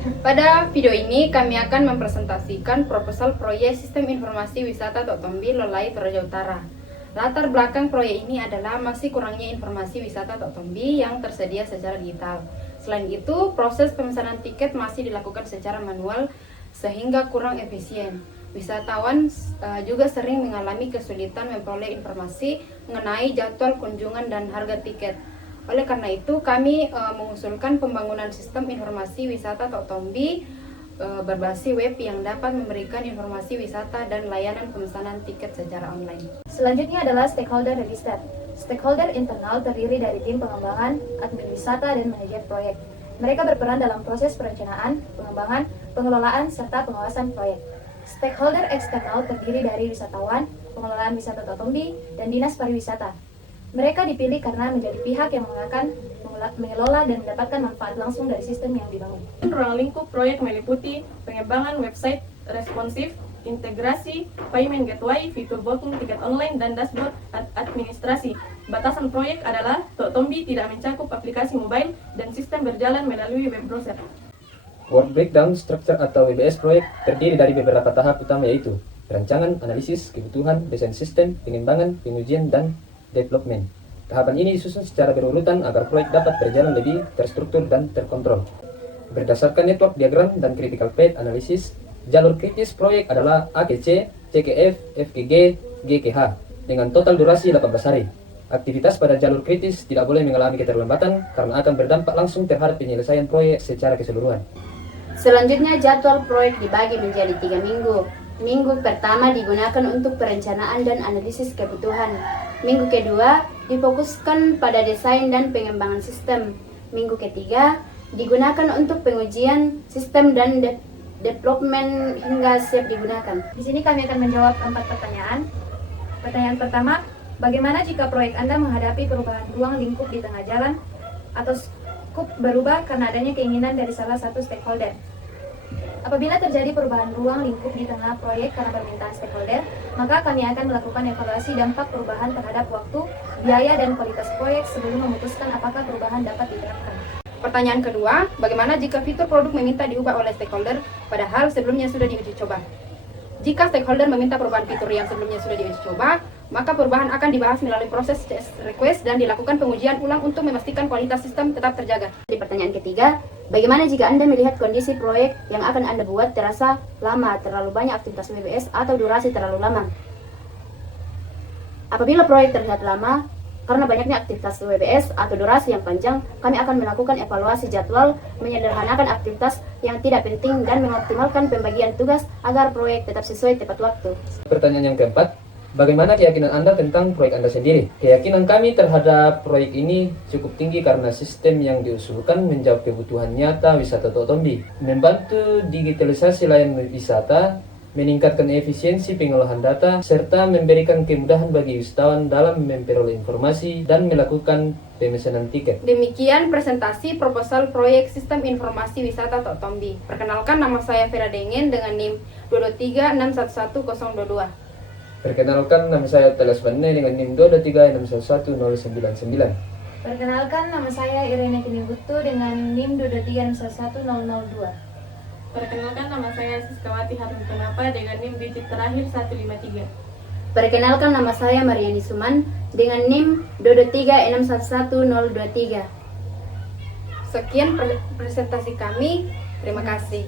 Pada video ini kami akan mempresentasikan proposal proyek Sistem Informasi Wisata Totombi Lolai Toraja Utara. Latar belakang proyek ini adalah masih kurangnya informasi wisata Totombi yang tersedia secara digital. Selain itu, proses pemesanan tiket masih dilakukan secara manual sehingga kurang efisien. Wisatawan juga sering mengalami kesulitan memperoleh informasi mengenai jadwal kunjungan dan harga tiket. Oleh karena itu, kami mengusulkan pembangunan sistem informasi wisata Totombi berbasis web yang dapat memberikan informasi wisata dan layanan pemesanan tiket secara online. Selanjutnya adalah stakeholder register. Stakeholder internal terdiri dari tim pengembangan, admin wisata, dan manajer proyek. Mereka berperan dalam proses perencanaan, pengembangan, pengelolaan, serta pengawasan proyek. Stakeholder eksternal terdiri dari wisatawan, pengelolaan wisata Totombi, dan dinas pariwisata. Mereka dipilih karena menjadi pihak yang akan mengelola dan mendapatkan manfaat langsung dari sistem yang dibangun. Ruang lingkup proyek meliputi pengembangan website responsif, integrasi, payment gateway, fitur booking tiket online, dan dashboard administrasi. Batasan proyek adalah Totombi tidak mencakup aplikasi mobile dan sistem berjalan melalui web browser. Work breakdown structure atau WBS proyek terdiri dari beberapa tahap utama, yaitu perancangan, analisis, kebutuhan, desain sistem, pengembangan, pengujian, dan development. Tahapan ini disusun secara berurutan agar proyek dapat berjalan lebih terstruktur dan terkontrol. Berdasarkan network diagram dan critical path analysis, jalur kritis proyek adalah AKC, CKF, FKG, GKH dengan total durasi 18 hari. Aktivitas pada jalur kritis tidak boleh mengalami keterlambatan karena akan berdampak langsung terhadap penyelesaian proyek secara keseluruhan. Selanjutnya, jadwal proyek dibagi menjadi 3 minggu. Minggu pertama digunakan untuk perencanaan dan analisis kebutuhan. Minggu kedua difokuskan pada desain dan pengembangan sistem. Minggu ketiga digunakan untuk pengujian sistem dan development hingga siap digunakan. Di sini kami akan menjawab 4 pertanyaan. Pertanyaan pertama, bagaimana jika proyek Anda menghadapi perubahan ruang lingkup di tengah jalan atau skup berubah karena adanya keinginan dari salah satu stakeholder? Apabila terjadi perubahan ruang lingkup di tengah proyek karena permintaan stakeholder, maka kami akan melakukan evaluasi dampak perubahan terhadap waktu, biaya, dan kualitas proyek sebelum memutuskan apakah perubahan dapat diterapkan. Pertanyaan kedua, bagaimana jika fitur produk meminta diubah oleh stakeholder padahal sebelumnya sudah diuji coba? Jika stakeholder meminta perubahan fitur yang sebelumnya sudah diuji coba, maka perubahan akan dibahas melalui proses test request dan dilakukan pengujian ulang untuk memastikan kualitas sistem tetap terjaga. Di pertanyaan ketiga, bagaimana jika Anda melihat kondisi proyek yang akan Anda buat terasa lama, terlalu banyak aktivitas WBS, atau durasi terlalu lama? Apabila proyek terlihat lama, karena banyaknya aktivitas WBS atau durasi yang panjang, kami akan melakukan evaluasi jadwal, menyederhanakan aktivitas yang tidak penting, dan mengoptimalkan pembagian tugas agar proyek tetap sesuai tepat waktu. Pertanyaan yang keempat, bagaimana keyakinan Anda tentang proyek Anda sendiri? Keyakinan kami terhadap proyek ini cukup tinggi karena sistem yang diusulkan menjawab kebutuhan nyata wisata Totombi, membantu digitalisasi layanan wisata, meningkatkan efisiensi pengolahan data, serta memberikan kemudahan bagi wisatawan dalam memperoleh informasi dan melakukan pemesanan tiket. Demikian presentasi proposal proyek Sistem Informasi Wisata Totombi. Perkenalkan, nama saya Vera Dengen dengan NIM 223611022. Perkenalkan, nama saya Telas Bane dengan NIM 223611099. Perkenalkan, nama saya Irene Kinibutu dengan NIM 223611002. Perkenalkan, nama saya Siskawati Harun Penapa dengan NIM digit terakhir 153. Perkenalkan, nama saya Mariani Suman dengan NIM 223611023. Sekian presentasi kami. Terima kasih.